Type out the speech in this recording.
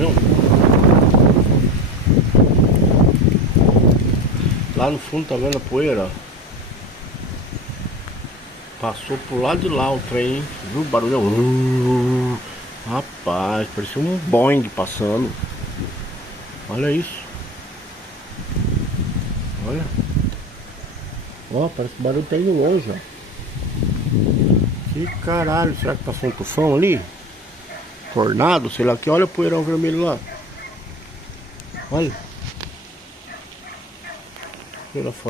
barulhão. Lá no fundo tá vendo a poeira, ó. Passou pro lado de lá o trem, hein? Viu o barulhão? Rapaz, parecia um Boeing passando. Olha isso. Olha. Ó, parece que o barulho tá indo longe, ó. Que caralho, será que passou um tufão ali? Tornado, sei lá que. Olha o poeirão vermelho lá. Olha. Tira foto.